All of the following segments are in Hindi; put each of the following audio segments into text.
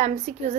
MCQs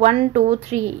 1، 2، 3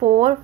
4،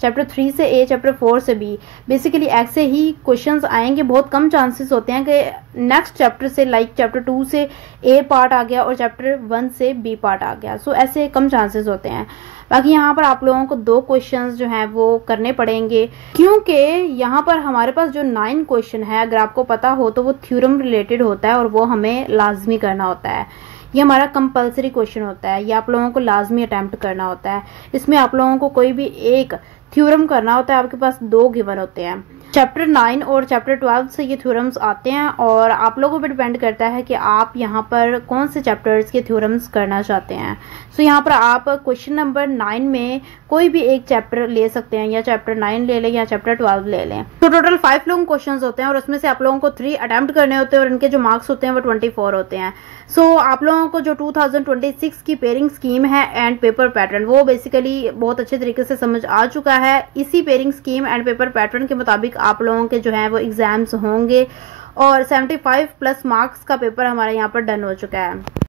चैप्टर 3 से A, चैप्टर 4 से B। बेसिकली ऐसे ही क्वेश्चंस आएंगे, बहुत कम चांसेस होते हैं कि नेक्स्ट चैप्टर से लाइक चैप्टर 2 से A पार्ट आ गया और चैप्टर 1 से B पार्ट आ गया। सो ऐसे कम चांसेस होते हैं। बाकी यहाँ पर आप लोगों को 2 क्वेश्चंस जो हैं वो करने पड़ेंगे, क्योंकि यहाँ पर हमारे पास जो 9 क्वेश्चन है, अगर आपको पता हो तो वो थ्योरम रिलेटेड होता है और वो हमें लाजमी करना होता है। ये हमारा कंपलसरी क्वेश्चन होता है, ये आप लोगों को लाजमी अटेम्प्ट करना होता है। इसमें आप लोगों को कोई भी एक थ्योरम करना होता है। आपके पास 2 गिवन होते हैं। चैप्टर 9 और चैप्टर 12 से ये थ्योरम्स आते हैं और आप लोगों पर डिपेंड करता है कि आप यहाँ पर कौन से चैप्टर्स के थ्योरम्स करना चाहते हैं। सो यहाँ पर आप क्वेश्चन नंबर 9 में कोई भी एक चैप्टर ले सकते हैं, या चैप्टर 9 ले लें या चैप्टर 12 ले लें। तो टोटल 5 लॉन्ग क्वेश्चंस होते हैं और उसमें से आप लोगों को 3 अटेम्प्ट करने होते हैं और इनके जो मार्क्स होते हैं वो 24 होते हैं। सो आप लोगों को जो 2026 की पेयरिंग स्कीम है एंड पेपर पैटर्न, वो बेसिकली बहुत अच्छे तरीके से समझ आ चुका है। इसी pairing scheme and paper pattern के मुताबिक आप लोगों के जो हैं वो एग्जाम्स होंगे और 75+ मार्क्स का पेपर हमारे यहाँ पर डन हो चुका है।